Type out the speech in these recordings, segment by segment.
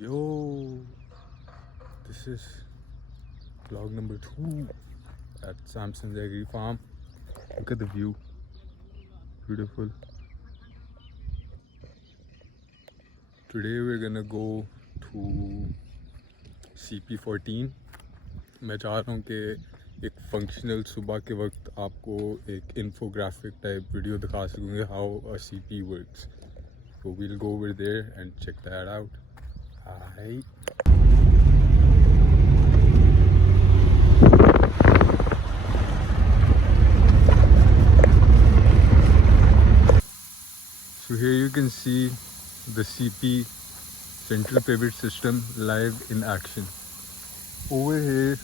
Yo, this is vlog number 2 at Samson's Agri Farm. Look at the view, beautiful. Today we're gonna go to CP14. मैं चाह रहा हूँ कि एक functional सुबह के वक्त आपको एक इन्फोग्राफिक टाइप वीडियो दिखा सकूँगे how a CP works. So we'll go over there and check that out. Hi. So here you can see the CP central pivot system live in action. Over here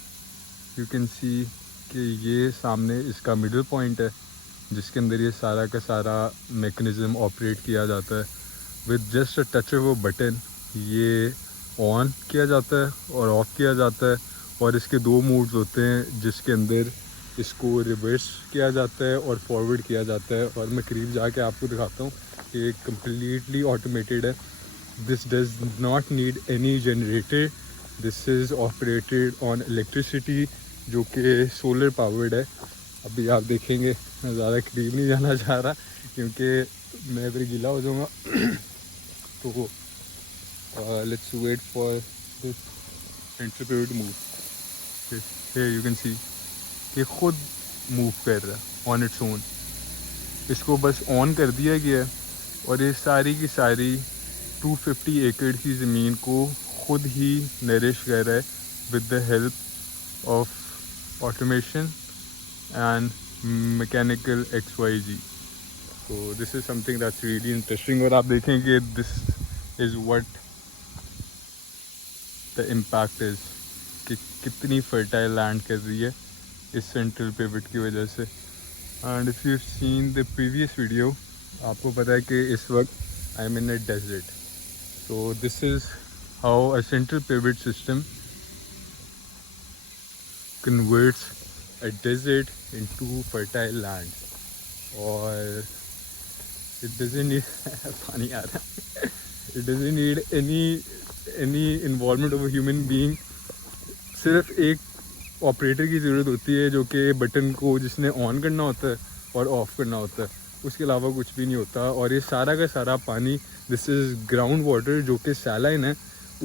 you can see कि ये सामने इसका middle point है जिसके अंदर ये सारा का सारा मैकेनिज़्म ऑपरेट किया जाता है. With just a touch of a button ये ऑन किया जाता है और ऑफ़ किया जाता है. और इसके दो मोड्स होते हैं जिसके अंदर इसको रिवर्स किया जाता है और फॉरवर्ड किया जाता है. और मैं करीब जाके आपको दिखाता हूँ कि कम्प्लीटली ऑटोमेटेड है. This does not need any generator. This is operated on electricity जो कि सोलर पावर्ड है. अभी आप देखेंगे मैं ज़्यादा करीब नहीं जाना चाह रहा क्योंकि मैं फिर गीला हो जाऊँगा. तो let's wait for this central pivot move. Here you can see कि खुद मूव कर रहा है ऑन इट्स ओन. इसको बस ऑन कर दिया गया है और ये सारी की सारी 250 एकड़ की ज़मीन को खुद ही नरिश कर रहा है with the help of automation and mechanical XYZ. तो this is something that's really interesting. और आप देखेंगे this is what the impact is कि कितनी फर्टाइल लैंड कर रही है इस सेंट्रल पिवट की वजह से. And if you seen the previous video आपको पता है कि इस वक्त I am in a desert. So this is how a central pivot system converts a desert into fertile land. और it doesn't need पानी आ रहा है. It doesn't need any involvement of a human being. सिर्फ एक operator की ज़रूरत होती है जो कि बटन को जिसने ऑन करना होता है और ऑफ़ करना होता है. उसके अलावा कुछ भी नहीं होता. और ये सारा का सारा पानी दिस इज़ ग्राउंड वाटर जो कि सैलाइन है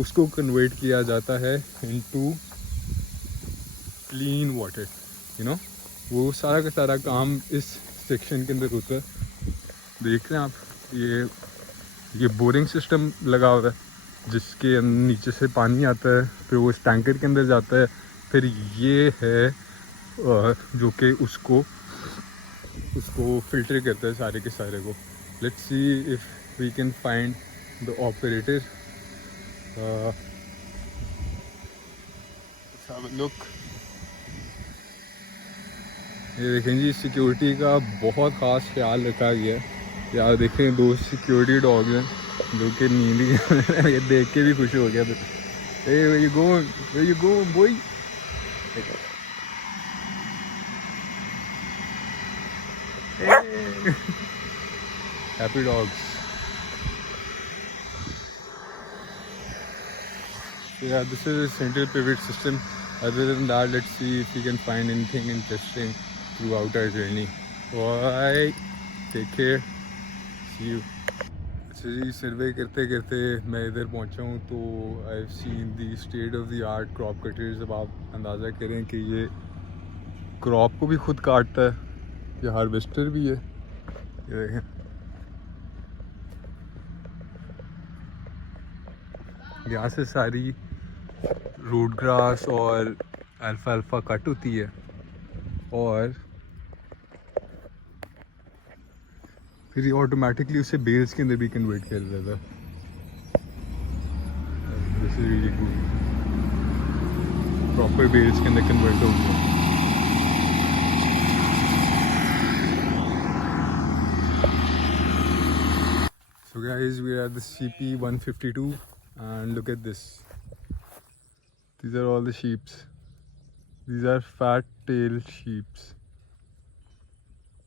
उसको कन्वर्ट किया जाता है into clean water. You know वो सारा का सारा काम इस सेक्शन के अंदर होता है. देख रहे हैं आप ये बोरिंग सिस्टम लगा हुआ है जिसके नीचे से पानी आता है फिर वो इस टैंकर के अंदर जाता है. फिर ये है जो कि उसको फ़िल्टर करता है सारे के सारे को. Let's see if we can find the operator. Look ये देखें जी सिक्योरिटी का बहुत ख़ास ख्याल रखा गया है. यार देखें दो सिक्योरिटी डॉग्स हैं जो कि नींद ही ये देख के भी खुश हो गया. Hey, where you going? Where you going, boy? Hey. Happy dogs. So yeah, this is a central pivot system. Other than that, let's see if we can find anything interesting throughout our journey. Bye. Take care. See you. अच्छा जी सर्वे करते करते मैं इधर पहुंचा हूँ तो I have seen the state of the art crop cutters. अब आप अंदाज़ा करें कि ये क्रॉप को भी खुद काटता है. ये हार्वेस्टर भी है. ये देखें यहाँ से सारी रोड ग्रास और अल्फ़ा कट होती है और फिर ये ऑटोमेटिकली उसे बेल्स के अंदर भी कन्वर्ट कर देता है. This is really cool. Proper bells के अंदर कन्वर्ट हो गया. So guys, we are at the CP152 and look at this. These are all the sheeps. These are fat tail sheeps.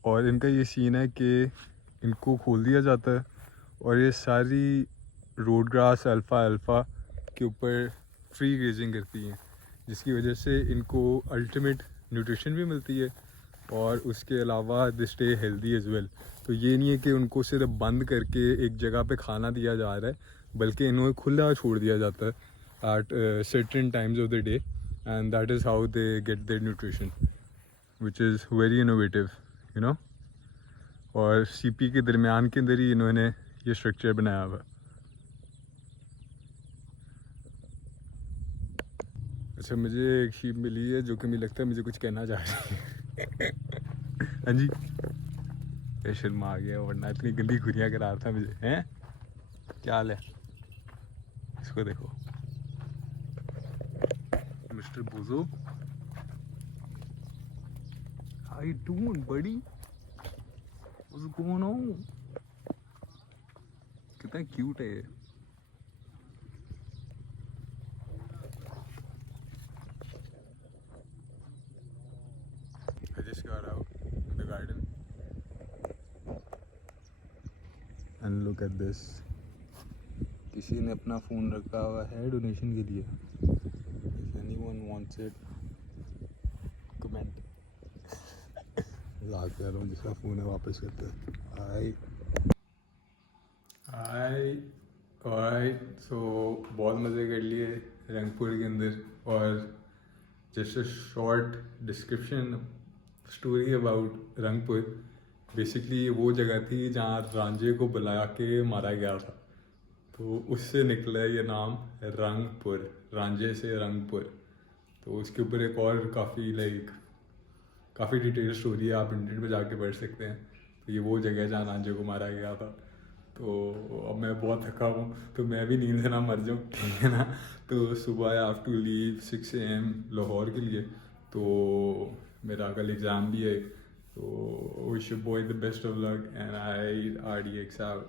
और इनका ये सीन है कि इनको खोल दिया जाता है और ये सारी रोड ग्रास अल्फ़ा के ऊपर फ्री ग्रेजिंग करती हैं, जिसकी वजह से इनको अल्टीमेट न्यूट्रिशन भी मिलती है और उसके अलावा they stay healthy as well. तो ये नहीं है कि उनको सिर्फ बंद करके एक जगह पे खाना दिया जा रहा है, बल्कि इन्हें खुला छोड़ दिया जाता है at certain times of the day, and that is how they get their nutrition, which is very innovative, you know. और सीपी के दरमियान के अंदर ही इन्होंने ये स्ट्रक्चर बनाया हुआ है। अच्छा, मुझे एक शीप मिली है जो कि मुझे लगता है मुझे कुछ कहना चाह रही है। हाँ जी, ये शर्मा आ गया, वरना इतनी गंदी खुरियाँ करा रहा था मुझे। हैं, क्या हाल है? इसको देखो, mister Bojo, how you doing buddy? What's going on? कितना क्यूट है ये। I just got out in the garden and look at this. किसी ने अपना फ़ोन रखा हुआ है डोनेशन के लिए। If anyone wants it, comment. मजाक कर रहा हूँ, जिसका फ़ोन है वापस करते हैं। हाय सो बहुत मज़े कर लिए रंगपुर के अंदर, और just a short description story about Rangpur. Basically ये वो जगह थी जहाँ रांझे को बुला के मारा गया था, तो उससे निकला ये नाम रंगपुर, रांझे से रंगपुर। तो उसके ऊपर एक और काफ़ी डिटेल स्टोरी है, आप इंटरनेट पे जाके पढ़ सकते हैं। तो ये वो जगह है जहाँ रांझे को मारा गया था। तो अब मैं बहुत थका हूँ, तो मैं भी नींद से ना मर जाऊँ, ठीक है ना। तो सुबह I have to leave 6 AM Lahore के लिए, तो मेरा कल एग्ज़ाम भी है। तो wish you boy the best of luck and I RDX out।